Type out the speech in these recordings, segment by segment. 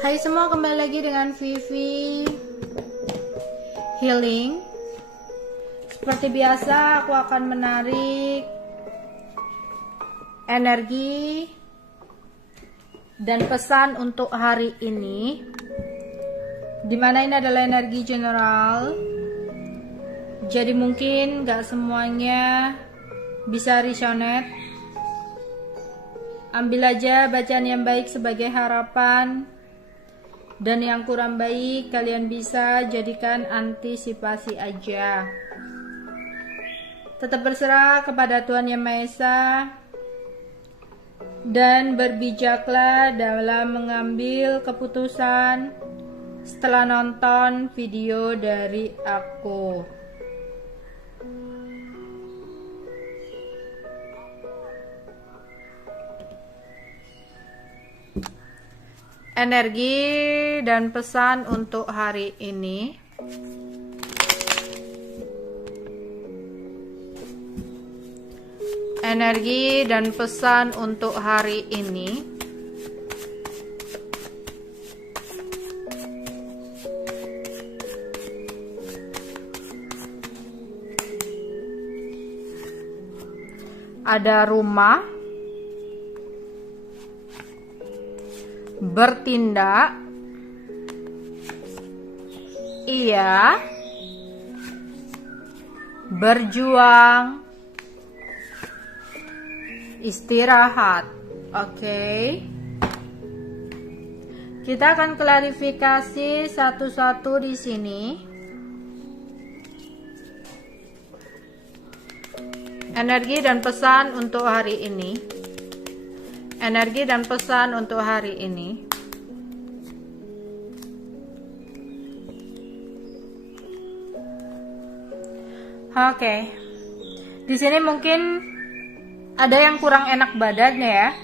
Hai semua, kembali lagi dengan Vivi Healing. Seperti biasa, aku akan menarik energi dan pesan untuk hari ini, dimana ini adalah energi general. Jadi mungkin gak semuanya bisa resonate. Ambil aja bacaan yang baik sebagai harapan, dan yang kurang baik kalian bisa jadikan antisipasi aja. Tetap berserah kepada Tuhan Yang Maha Esa, dan berbijaklah dalam mengambil keputusan setelah nonton video dari aku. Energi dan pesan untuk hari ini. Energi dan pesan untuk hari ini. Ada rumah, bertindak, iya, berjuang, istirahat. Oke. Kita akan klarifikasi satu-satu di sini. Energi dan pesan untuk hari ini. Energi dan pesan untuk hari ini. Oke. Di sini mungkin ada yang kurang enak badannya ya.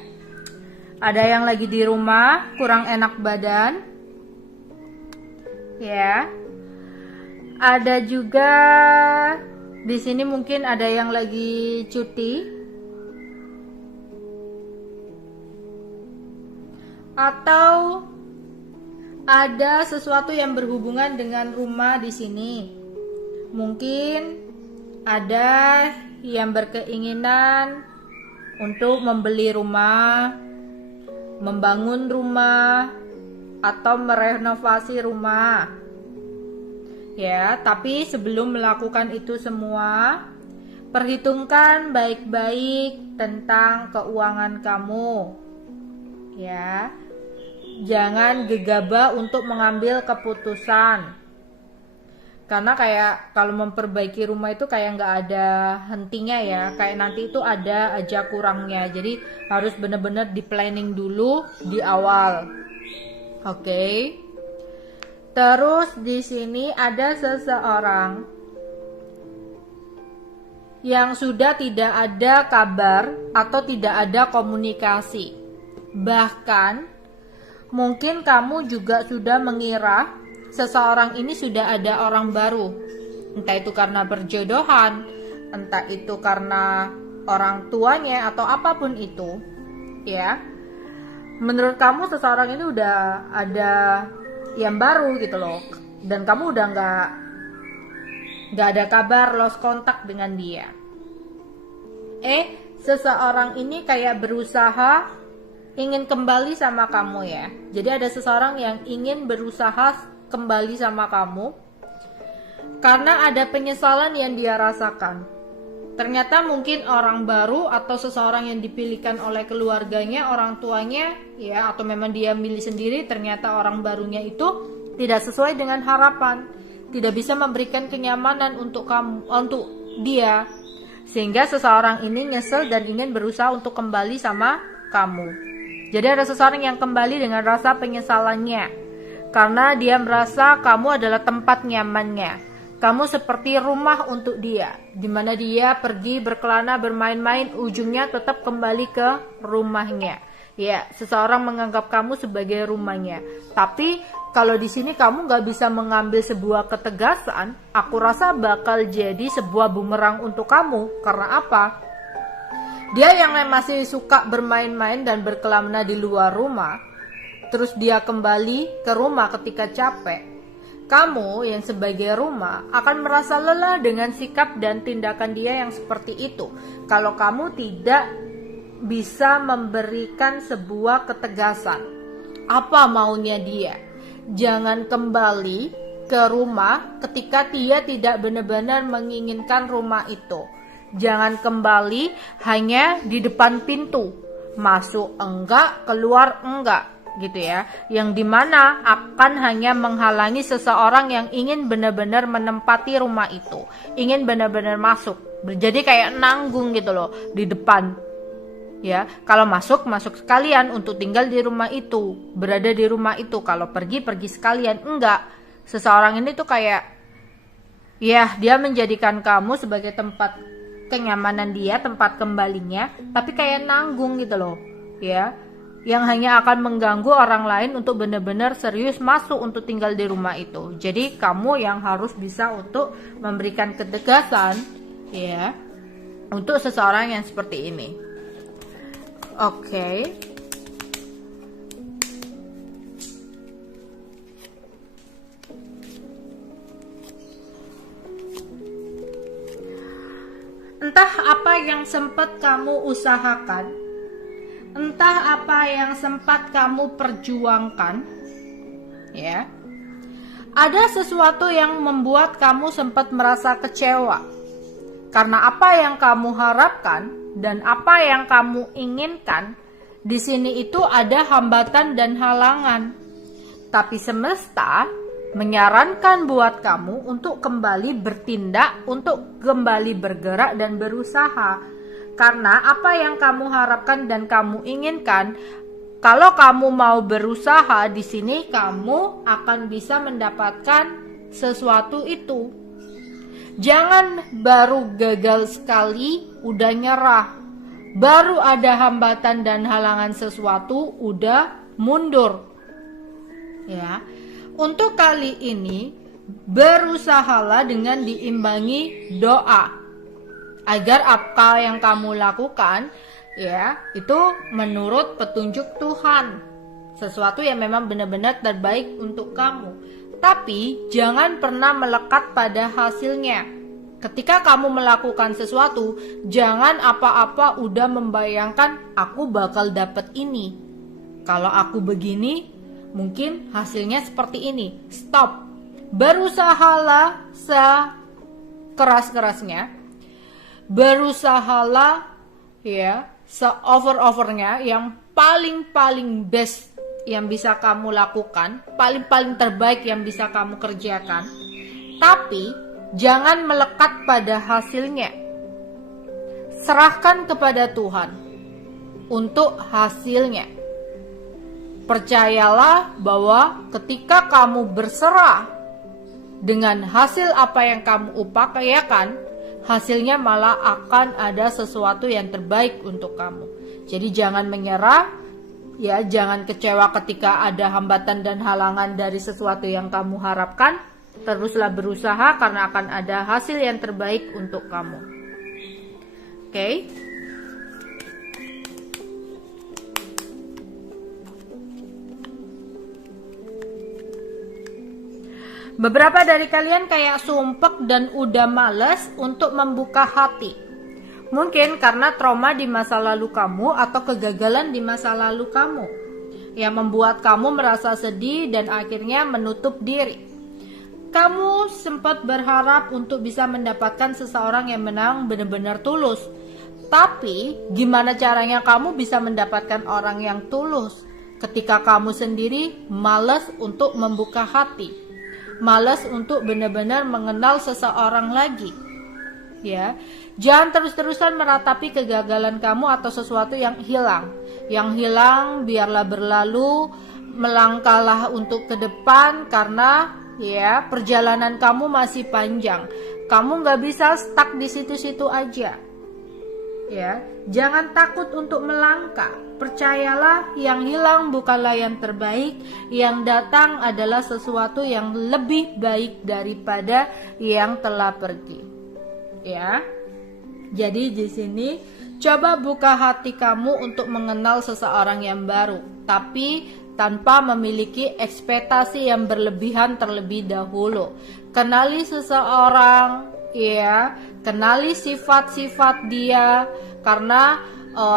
Ada yang lagi di rumah kurang enak badan. Ya. Ada juga di sini mungkin ada yang lagi cuti. Atau ada sesuatu yang berhubungan dengan rumah di sini. Mungkin ada yang berkeinginan untuk membeli rumah, membangun rumah, atau merenovasi rumah. Ya, tapi sebelum melakukan itu semua, perhitungkan baik-baik tentang keuangan kamu. Ya. Jangan gegabah untuk mengambil keputusan, karena kayak kalau memperbaiki rumah itu kayak nggak ada hentinya ya, kayak nanti itu ada aja kurangnya. Jadi harus bener-bener di planning dulu di awal. Oke. Terus di sini ada seseorang yang sudah tidak ada kabar atau tidak ada komunikasi. Bahkan mungkin kamu juga sudah mengira seseorang ini sudah ada orang baru. Entah itu karena berjodohan, entah itu karena orang tuanya, atau apapun itu. Ya. Menurut kamu seseorang ini udah ada yang baru gitu loh. Dan kamu udah nggak ada kabar, lost kontak dengan dia. Seseorang ini kayak berusaha ingin kembali sama kamu ya. Jadi ada seseorang yang ingin berusaha kembali sama kamu karena ada penyesalan yang dia rasakan. Ternyata mungkin orang baru atau seseorang yang dipilihkan oleh keluarganya, orang tuanya ya, atau memang dia milih sendiri, ternyata orang barunya itu tidak sesuai dengan harapan, tidak bisa memberikan kenyamanan untuk kamu, untuk dia, sehingga seseorang ini nyesel dan ingin berusaha untuk kembali sama kamu. Jadi ada seseorang yang kembali dengan rasa penyesalannya, karena dia merasa kamu adalah tempat nyamannya. Kamu seperti rumah untuk dia, dimana dia pergi berkelana, bermain-main, ujungnya tetap kembali ke rumahnya. Ya, seseorang menganggap kamu sebagai rumahnya. Tapi kalau di sini kamu nggak bisa mengambil sebuah ketegasan, aku rasa bakal jadi sebuah bumerang untuk kamu. Karena apa? Dia yang masih suka bermain-main dan berkelana di luar rumah, terus dia kembali ke rumah ketika capek, kamu yang sebagai rumah akan merasa lelah dengan sikap dan tindakan dia yang seperti itu. Kalau kamu tidak bisa memberikan sebuah ketegasan, apa maunya dia. Jangan kembali ke rumah ketika dia tidak benar-benar menginginkan rumah itu. Jangan kembali hanya di depan pintu, masuk enggak, keluar enggak, gitu ya, yang dimana akan hanya menghalangi seseorang yang ingin benar-benar menempati rumah itu, ingin benar-benar masuk, jadi kayak nanggung gitu loh di depan. Ya, kalau masuk sekalian untuk tinggal di rumah itu, berada di rumah itu. Kalau pergi sekalian. Enggak, seseorang ini tuh kayak, ya dia menjadikan kamu sebagai tempat kenyamanan dia, tempat kembalinya, tapi kayak nanggung gitu loh, ya, yang hanya akan mengganggu orang lain untuk benar-benar serius masuk untuk tinggal di rumah itu. Jadi kamu yang harus bisa untuk memberikan ketegasan, ya, untuk seseorang yang seperti ini. Oke. Entah apa yang sempat kamu usahakan, entah apa yang sempat kamu perjuangkan, ya. Ada sesuatu yang membuat kamu sempat merasa kecewa. Karena apa yang kamu harapkan dan apa yang kamu inginkan, di sini itu ada hambatan dan halangan. Tapi semesta menyarankan buat kamu untuk kembali bertindak, untuk kembali bergerak dan berusaha. Karena apa yang kamu harapkan dan kamu inginkan, kalau kamu mau berusaha di sini, kamu akan bisa mendapatkan sesuatu itu. Jangan baru gagal sekali udah nyerah, baru ada hambatan dan halangan sesuatu udah mundur. Ya, untuk kali ini berusahalah dengan diimbangi doa agar apa yang kamu lakukan, ya, itu menurut petunjuk Tuhan, sesuatu yang memang benar-benar terbaik untuk kamu. Tapi jangan pernah melekat pada hasilnya. Ketika kamu melakukan sesuatu, jangan apa-apa udah membayangkan aku bakal dapet ini. Kalau aku begini, mungkin hasilnya seperti ini. Stop. Berusahalah sekeras-kerasnya. Berusahalah, ya, se-over-overnya, yang paling best yang bisa kamu lakukan, paling terbaik yang bisa kamu kerjakan. Tapi jangan melekat pada hasilnya. Serahkan kepada Tuhan untuk hasilnya. Percayalah bahwa ketika kamu berserah dengan hasil apa yang kamu upayakan, hasilnya malah akan ada sesuatu yang terbaik untuk kamu. Jadi jangan menyerah. Ya, jangan kecewa ketika ada hambatan dan halangan dari sesuatu yang kamu harapkan. Teruslah berusaha karena akan ada hasil yang terbaik untuk kamu. Oke. Beberapa dari kalian kayak sumpek dan udah males untuk membuka hati. Mungkin karena trauma di masa lalu kamu atau kegagalan di masa lalu kamu yang membuat kamu merasa sedih dan akhirnya menutup diri. Kamu sempat berharap untuk bisa mendapatkan seseorang yang memang benar-benar tulus. Tapi gimana caranya kamu bisa mendapatkan orang yang tulus ketika kamu sendiri malas untuk membuka hati, malas untuk benar-benar mengenal seseorang lagi? Ya, jangan terus-terusan meratapi kegagalan kamu atau sesuatu yang hilang. Yang hilang biarlah berlalu, melangkahlah untuk ke depan karena ya perjalanan kamu masih panjang. Kamu nggak bisa stuck di situ-situ aja. Ya, jangan takut untuk melangkah. Percayalah, yang hilang bukanlah yang terbaik, yang datang adalah sesuatu yang lebih baik daripada yang telah pergi. Ya, jadi di sini coba buka hati kamu untuk mengenal seseorang yang baru. Tapi tanpa memiliki ekspektasi yang berlebihan terlebih dahulu. Kenali seseorang, ya, kenali sifat-sifat dia, karena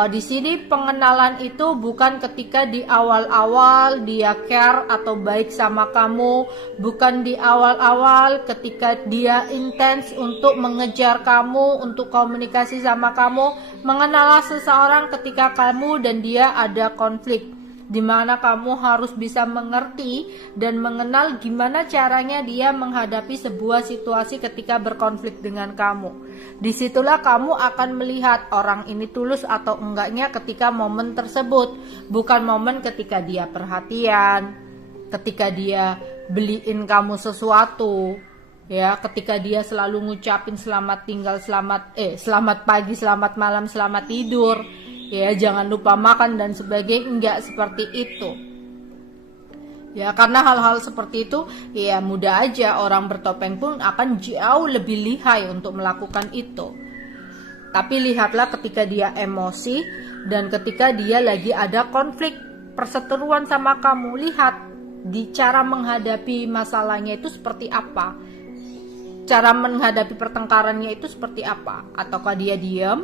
di sini pengenalan itu bukan ketika di awal-awal dia care atau baik sama kamu, bukan di awal-awal ketika dia intens untuk mengejar kamu, untuk komunikasi sama kamu. Mengenal seseorang ketika kamu dan dia ada konflik, di mana kamu harus bisa mengerti dan mengenal gimana caranya dia menghadapi sebuah situasi ketika berkonflik dengan kamu. Disitulah kamu akan melihat orang ini tulus atau enggaknya ketika momen tersebut. Bukan momen ketika dia perhatian, ketika dia beliin kamu sesuatu, ya, ketika dia selalu ngucapin selamat tinggal, selamat pagi, selamat malam, selamat tidur, ya, jangan lupa makan dan sebagainya. Enggak seperti itu, ya, karena hal-hal seperti itu ya mudah aja orang bertopeng pun akan jauh lebih lihai untuk melakukan itu. Tapi lihatlah ketika dia emosi dan ketika dia lagi ada konflik perseteruan sama kamu. Lihat di cara menghadapi masalahnya itu seperti apa, cara menghadapi pertengkarannya itu seperti apa. Ataukah dia diam,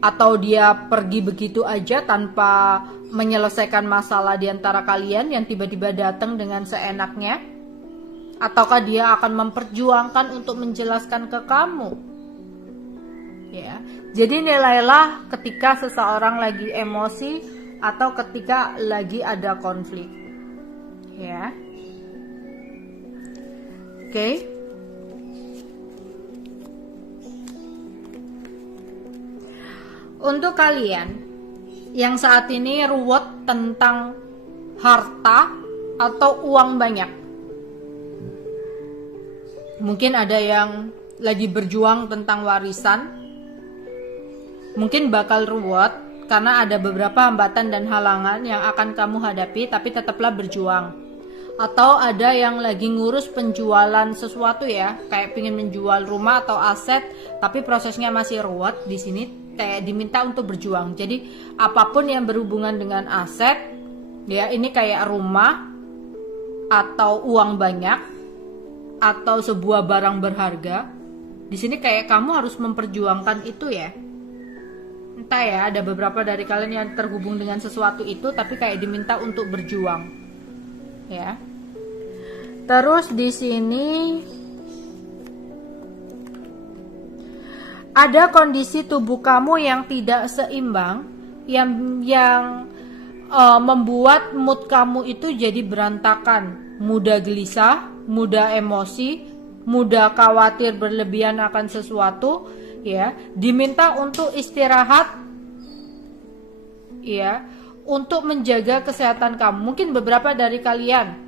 atau dia pergi begitu aja tanpa menyelesaikan masalah di antara kalian yang tiba-tiba datang dengan seenaknya? Ataukah dia akan memperjuangkan untuk menjelaskan ke kamu? Ya, jadi nilailah ketika seseorang lagi emosi atau ketika lagi ada konflik. Ya. Oke. Untuk kalian yang saat ini ruwet tentang harta atau uang banyak, mungkin ada yang lagi berjuang tentang warisan, mungkin bakal ruwet karena ada beberapa hambatan dan halangan yang akan kamu hadapi, tapi tetaplah berjuang. Atau ada yang lagi ngurus penjualan sesuatu, ya, kayak pengen menjual rumah atau aset, tapi prosesnya masih ruwet. Di sini kayak diminta untuk berjuang. Jadi apapun yang berhubungan dengan aset, ya, ini kayak rumah atau uang banyak atau sebuah barang berharga, di sini kayak kamu harus memperjuangkan itu, ya. Entah, ya, ada beberapa dari kalian yang terhubung dengan sesuatu itu tapi kayak diminta untuk berjuang, ya. Terus di sini ada kondisi tubuh kamu yang tidak seimbang, yang membuat mood kamu itu jadi berantakan, mudah gelisah, mudah emosi, mudah khawatir berlebihan akan sesuatu, ya. Diminta untuk istirahat, ya, untuk menjaga kesehatan kamu. Mungkin beberapa dari kalian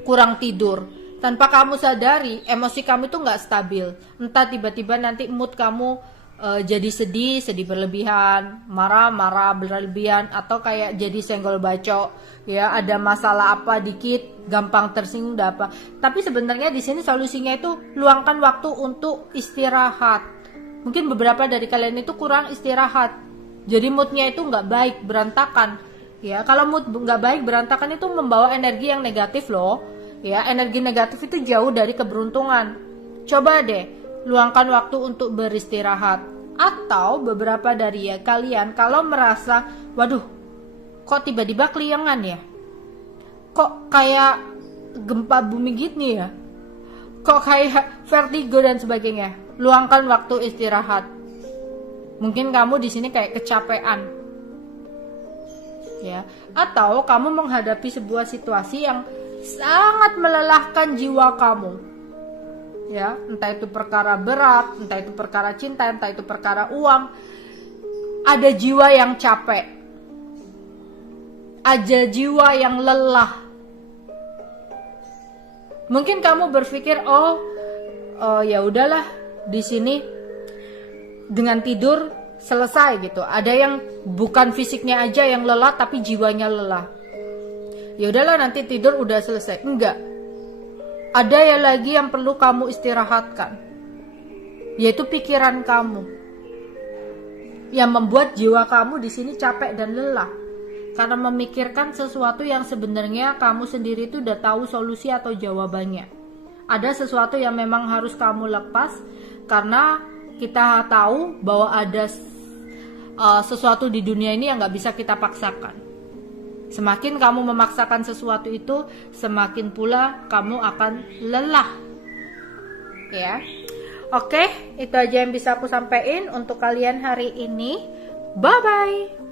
kurang tidur, tanpa kamu sadari emosi kamu itu nggak stabil. Entah tiba-tiba nanti mood kamu jadi sedih berlebihan, marah berlebihan, atau kayak jadi senggol bacok, ya, ada masalah apa dikit gampang tersinggung apa. Tapi sebenarnya di sini solusinya itu luangkan waktu untuk istirahat. Mungkin beberapa dari kalian itu kurang istirahat, jadi moodnya itu nggak baik, berantakan, ya. Kalau mood nggak baik, berantakan itu membawa energi yang negatif loh, ya. Energi negatif itu jauh dari keberuntungan. Coba deh luangkan waktu untuk beristirahat. Atau beberapa dari kalian kalau merasa, waduh, kok tiba-tiba keliengan ya, kok kayak gempa bumi gitu ya, kok kayak vertigo dan sebagainya, luangkan waktu istirahat. Mungkin kamu di sini kayak kecapean, ya, atau kamu menghadapi sebuah situasi yang sangat melelahkan jiwa kamu, ya, entah itu perkara berat, entah itu perkara cinta, entah itu perkara uang. Ada jiwa yang capek, ada jiwa yang lelah. Mungkin kamu berpikir, oh ya udahlah, di sini dengan tidur selesai gitu. Ada yang bukan fisiknya aja yang lelah tapi jiwanya lelah. Ya udahlah, nanti tidur udah selesai. Enggak. Ada yang lagi yang perlu kamu istirahatkan, yaitu pikiran kamu, yang membuat jiwa kamu di sini capek dan lelah. karena memikirkan sesuatu yang sebenarnya kamu sendiri itu udah tahu solusi atau jawabannya. Ada sesuatu yang memang harus kamu lepas karena kita tahu bahwa ada sesuatu di dunia ini yang nggak bisa kita paksakan. Semakin kamu memaksakan sesuatu itu, semakin pula kamu akan lelah. Ya. Oke, itu aja yang bisa aku sampaikan untuk kalian hari ini. Bye bye.